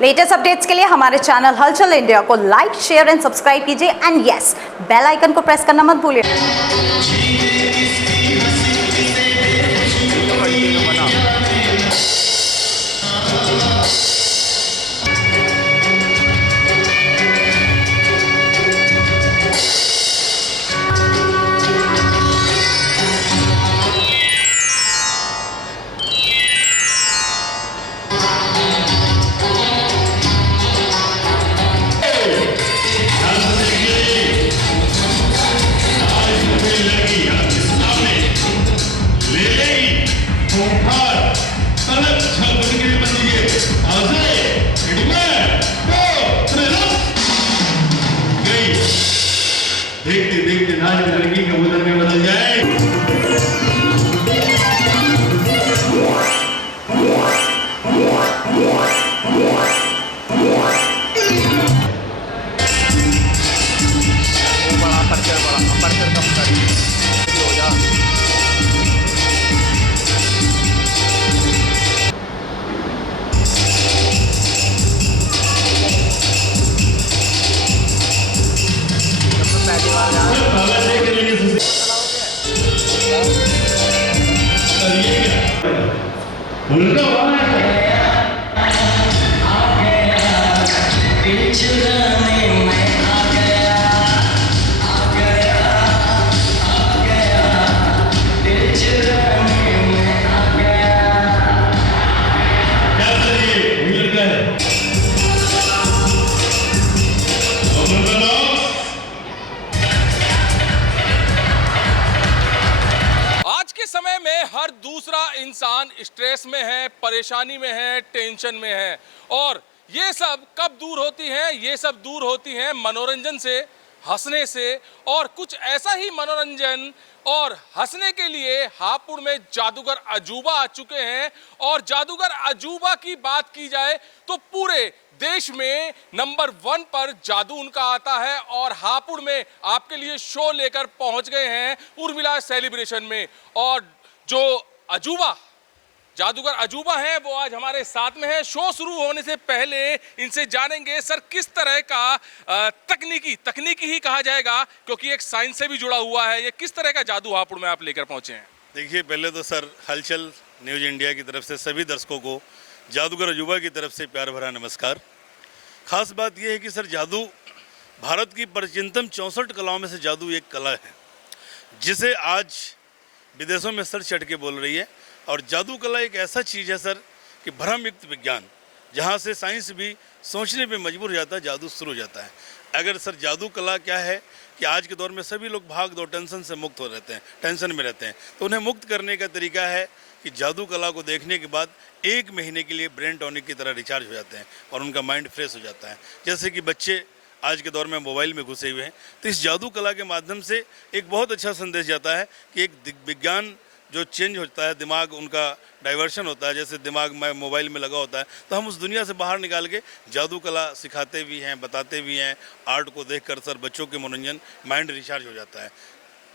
Latest updates के लिए हमारे चैनल हलचल इंडिया को लाइक, शेयर एंड सब्सक्राइब कीजिए एंड यस, बेल आइकन को प्रेस करना मत भूलिए। देखते देखते नाच लड़की का उधर में बदल जाए। बड़ा अपर्चर कम कर हो जा। पहली बार समय में हर दूसरा इंसान स्ट्रेस में है, परेशानी में है, टेंशन में है और ये सब कब दूर होती हैं? ये सब दूर होती हैं मनोरंजन से, हंसने से। और कुछ ऐसा ही मनोरंजन और हंसने के लिए हापुड़ में जादूगर अजूबा आ चुके हैं। और जादूगर अजूबा की बात की जाए तो पूरे देश में नंबर 1 पर जादू उनका आता है और हापुड़ में आपके लिए शो लेकर पहुंच गए हैं उर्मिला सेलिब्रेशन में। और जो अजूबा जादूगर अजूबा हैं वो आज हमारे साथ में है। शो शुरू होने से पहले इनसे जानेंगे सर किस तरह का तकनीकी ही कहा जाएगा क्योंकि एक साइंस से भी जुड़ा हुआ है, ये किस तरह का जादू हापुड़ में आप लेकर पहुंचे हैं? देखिए, पहले तो सर हलचल न्यूज इंडिया की तरफ से सभी दर्शकों को जादूगर अजूबा की तरफ से प्यार भरा नमस्कार। खास बात यह है कि सर जादू भारत की प्राचीनतम 64 कलाओं में से जादू एक कला है जिसे आज विदेशों में सर चढ़ के बोल रही है। और जादू कला एक ऐसा चीज़ है सर कि भ्रमयुक्त विज्ञान, जहाँ से साइंस भी सोचने पे मजबूर हो जाता है, जादू शुरू हो जाता है। अगर सर जादू कला क्या है कि आज के दौर में सभी लोग भाग दौड़ टेंशन से मुक्त हो रहते हैं, टेंशन में रहते हैं, तो उन्हें मुक्त करने का तरीका है कि जादू कला को देखने के बाद 1 महीने के लिए ब्रेन टॉनिक की तरह रिचार्ज हो जाते हैं और उनका माइंड फ्रेश हो जाता है। जैसे कि बच्चे आज के दौर में मोबाइल में घुसे हुए हैं, तो इस जादू कला के माध्यम से एक बहुत अच्छा संदेश जाता है कि एक विज्ञान जो चेंज होता है, दिमाग उनका डाइवर्शन होता है, जैसे दिमाग में मोबाइल में लगा होता है, तो हम उस दुनिया से बाहर निकाल के जादू कला सिखाते भी हैं, बताते भी हैं। आर्ट को देखकर सर बच्चों के मनोरंजन, माइंड रिचार्ज हो जाता है।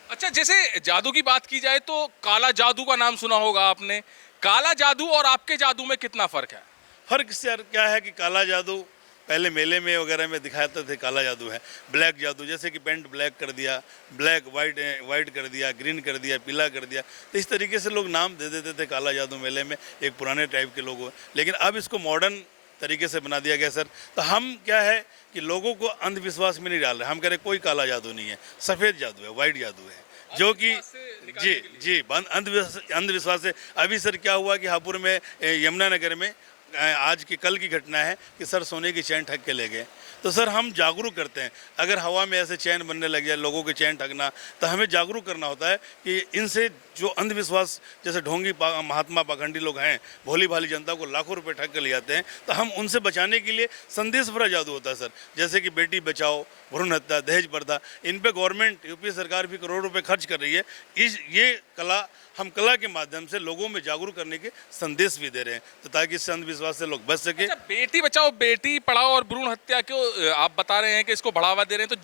अच्छा, जैसे जादू की बात की जाए तो काला जादू का नाम सुना होगा आपने। काला जादू और आपके जादू में कितना फर्क है? फर्क सर क्या है कि काला जादू पहले मेले में वगैरह में दिखाते थे, काला जादू है। ब्लैक जादू जैसे कि पेंट ब्लैक कर दिया, ब्लैक वाइट कर दिया, ग्रीन कर दिया, पीला कर दिया, तो इस तरीके से लोग नाम दे देते थे काला जादू मेले में, एक पुराने टाइप के लोग। लेकिन अब इसको मॉडर्न तरीके से बना दिया गया सर। तो हम क्या है कि लोगों को अंधविश्वास में नहीं डाल रहे। हम कह रहे कोई काला जादू नहीं है, सफ़ेद जादू है, वाइट जादू है, जो कि जी अंधविश्वास से। अभी सर क्या हुआ कि हापुड़ में यमुनानगर में आज की कल की घटना है कि सर सोने की चैन ठग के ले गए। तो सर हम जागरूक करते हैं, अगर हवा में ऐसे चैन बनने लग जाए लोगों के चैन ठगना, तो हमें जागरूक करना होता है कि इनसे जो अंधविश्वास, जैसे ढोंगी महात्मा पाखंडी लोग हैं, भोली भाली जनता को लाखों रुपए ठग कर ले जाते हैं, तो हम उनसे बचाने के लिए संदेश भरा जादू होता है सर। जैसे कि बेटी बचाओ, भ्रूण हत्या, दहेज प्रथा, इन पे गवर्नमेंट, यूपी सरकार भी करोड़ों रुपए खर्च कर रही है। ये कला, हम कला के माध्यम से लोगों में जागरूक करने के संदेश भी दे रहे हैं, तो ताकि इससे अंधविश्वास से लोग बच सके। अच्छा, बेटी बचाओ, बेटी पढ़ाओ और भ्रूण हत्या क्यों आप बता रहे हैं कि इसको बढ़ावा दे रहे हैं, तो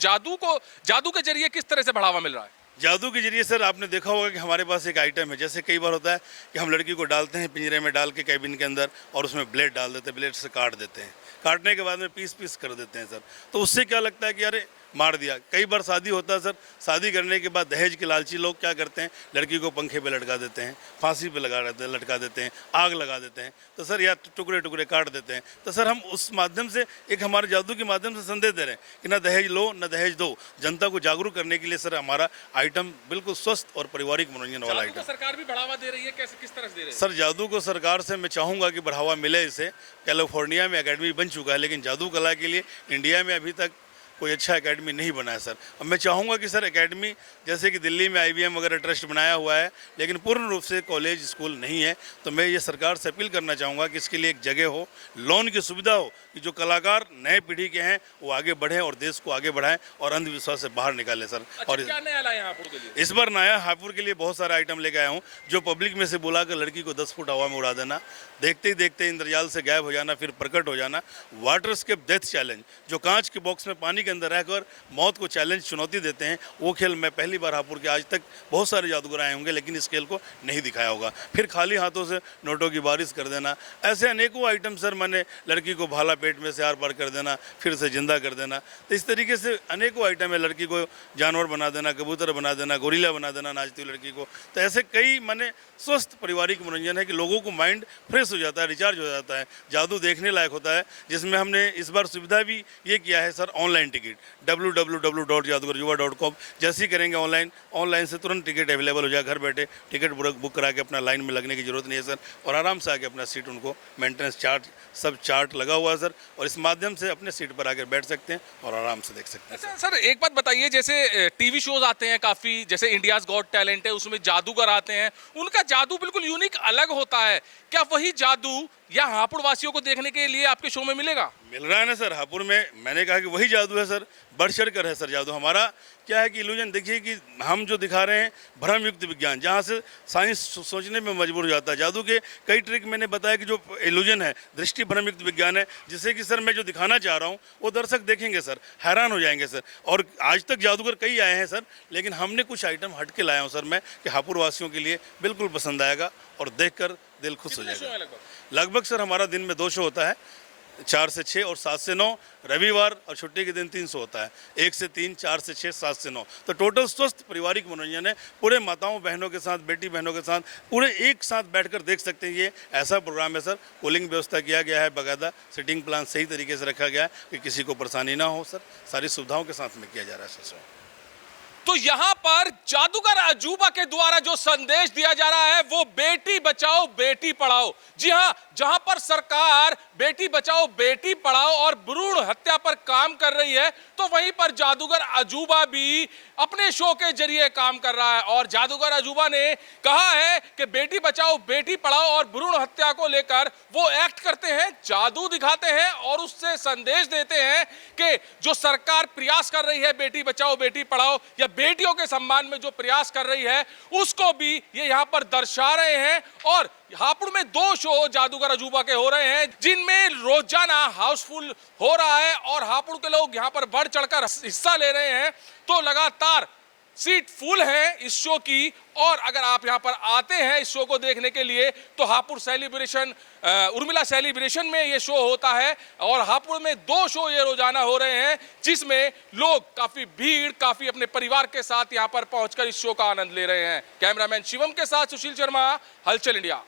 जादू के जरिए किस तरह से बढ़ावा मिल रहा है? जादू के जरिए सर आपने देखा होगा कि हमारे पास एक आइटम है, जैसे कई बार होता है कि हम लड़की को डालते हैं पिंजरे में डाल के कैबिन के अंदर और उसमें ब्लेड डाल देते हैं, ब्लेड से काट देते हैं, काटने के बाद में पीस पीस कर देते हैं सर। तो उससे क्या लगता है कि अरे मार दिया। कई बार शादी होता है सर, शादी करने के बाद दहेज के लालची लोग क्या करते हैं, लड़की को पंखे पे लटका देते हैं, फांसी पे लटका देते हैं, आग लगा देते हैं, तो सर या टुकड़े टुकड़े काट देते हैं। तो सर हम उस माध्यम से एक हमारे जादू के माध्यम से संदेश दे रहे हैं कि ना दहेज लो न दहेज दो। जनता को जागरूक करने के लिए सर हमारा आइटम बिल्कुल स्वस्थ और पारिवारिक मनोरंजन वाला जादू को आइटम। सरकार भी बढ़ावा दे रही है, कैसे किस तरह से दे रही है? सर जादू को सरकार से मैं चाहूँगा कि बढ़ावा मिले इसे। कैलिफोर्निया में एकेडमी बन चुका है, लेकिन जादू कला के लिए इंडिया में अभी तक कोई अच्छा एकेडमी नहीं बना है सर। अब मैं चाहूँगा कि सर एकेडमी जैसे कि दिल्ली में IBM वगैरह ट्रस्ट बनाया हुआ है, लेकिन पूर्ण रूप से कॉलेज स्कूल नहीं है। तो मैं ये सरकार से अपील करना चाहूँगा कि इसके लिए एक जगह हो, लोन की सुविधा हो, कि जो कलाकार नए पीढ़ी के हैं वो आगे बढ़ें और देश को आगे बढ़ाएं और अंधविश्वास से बाहर निकालें सर। अच्छा, और क्या नया लाए हैं हापुड़ के लिए? इस बार नया हापुड़ के लिए बहुत सारा आइटम लेके आया हूँ, जो पब्लिक में से बुला कर लड़की को 10 फुट हवा में उड़ा देना, देखते ही देखते इंद्रजाल से गायब हो जाना, फिर प्रकट हो जाना, वाटर स्केप डेथ चैलेंज, जो कांच के बॉक्स में पानी के अंदर रहकर मौत को चैलेंज चुनौती देते हैं, वो खेल मैं पहली बार हापुड़ के, आज तक बहुत सारे जादूगर आए होंगे लेकिन इस खेल को नहीं दिखाया होगा। फिर खाली हाथों से नोटों की बारिश कर देना, ऐसे अनेकों आइटम सर मैंने, लड़की को भाला पेट में से आर पार कर देना, फिर से जिंदा कर देना। तो इस तरीके से अनेकों आइटम है, लड़की को जानवर बना देना, कबूतर बना देना, गोरिल्ला बना देना नाचती हुई लड़की को। तो ऐसे कई मैंने स्वस्थ पारिवारिक मनोरंजन है कि लोगों को माइंड फ्रेश हो जाता है, रिचार्ज हो जाता है, जादू देखने लायक होता है। जिसमें हमने इस बार सुविधा भी ये किया है सर, ऑनलाइन टिकट www.jadugarjuva.com जैसे ही करेंगे ऑनलाइन से तुरंत टिकट अवेलेबल हो जाए, घर बैठे टिकट बुक करा के अपना लाइन में लगने की जरूरत नहीं है सर, और आराम से आके अपना सीट, उनको मेंटेनेंस चार्ट सब चार्ट लगा हुआ है सर, और इस माध्यम से अपने सीट पर आकर बैठ सकते हैं और आराम से देख सकते हैं। अच्छा सर, एक बात बताइए, जैसे टीवी शोज आते हैं काफी, जैसे इंडियाज गॉट टैलेंट है, उसमें जादूगर आते हैं, उनका जादू बिल्कुल यूनिक अलग होता है। क्या वही जादू या हापुड़ वासियों को देखने के लिए आपके शो में मिलेगा? मिल रहा है ना सर, हापुड़ में मैंने कहा कि वही जादू है सर, बढ़ चढ़ कर है सर जादू। हमारा क्या है कि इल्यूजन देखिए कि हम जो दिखा रहे हैं भ्रम युक्त विज्ञान, जहाँ से साइंस सोचने में मजबूर हो जाता है। जादू के कई ट्रिक मैंने बताया कि जो इल्यूजन है दृष्टि भ्रम युक्त विज्ञान है, जिससे कि सर मैं जो दिखाना चाह रहा हूँ वो दर्शक देखेंगे सर, हैरान हो जाएंगे सर। और आज तक जादूगर कई आए हैं सर, लेकिन हमने कुछ आइटम हट के लाया हूँ सर मैं, कि हापुड़ वासियों के लिए बिल्कुल पसंद आएगा और देखकर दिल खुश हो जाएगा। लगभग सर हमारा दिन में 2 शो होता है, 4 से 6 और 7 से 9, रविवार और छुट्टी के दिन 3 शो होता है, 1 से 3, 4 से 6, 7 से 9। तो टोटल स्वस्थ पारिवारिक मनोरंजन है, पूरे माताओं बहनों के साथ, बेटी बहनों के साथ पूरे एक साथ बैठकर देख सकते हैं। ये ऐसा प्रोग्राम है सर, कूलिंग व्यवस्था किया गया है, बाकायदा सिटिंग प्लान सही तरीके से रखा गया है कि किसी को परेशानी ना हो सर, सारी सुविधाओं के साथ में किया जा रहा है सर। तो यहाँ पर जादूगर अजूबा के द्वारा जो संदेश दिया जा रहा है वो बेटी बचाओ बेटी पढ़ाओ। जी हाँ, जहां पर सरकार बेटी बचाओ बेटी पढ़ाओ और भ्रूण हत्या पर काम कर रही है, तो वहीं पर जादूगर अजूबा भी अपने शो के जरिए काम कर रहा है। और जादूगर अजूबा ने कहा है कि बेटी बचाओ बेटी पढ़ाओ और भ्रूण हत्या को लेकर वो एक्ट करते हैं, जादू दिखाते हैं और उससे संदेश देते हैं कि जो सरकार प्रयास कर रही है बेटी बचाओ बेटी पढ़ाओ या बेटियों के सम्मान में जो प्रयास कर रही है, उसको भी ये यहाँ पर दर्शा रहे हैं। और हापुड़ में 2 शो जादूगर अजूबा के हो रहे हैं, जिनमें रोजाना हाउसफुल हो रहा है और हापुड़ के लोग यहाँ पर बढ़ चढ़कर हिस्सा ले रहे हैं। तो लगातार सीट फुल है इस शो की, और अगर आप यहाँ पर आते हैं इस शो को देखने के लिए तो हापुड़ सेलिब्रेशन, उर्मिला सेलिब्रेशन में ये शो होता है। और हापुड़ में 2 शो ये रोजाना हो रहे हैं, जिसमें लोग काफी भीड़, काफी अपने परिवार के साथ यहाँ पर पहुंचकर इस शो का आनंद ले रहे हैं। कैमरामैन शिवम के साथ सुशील शर्मा, हलचल इंडिया।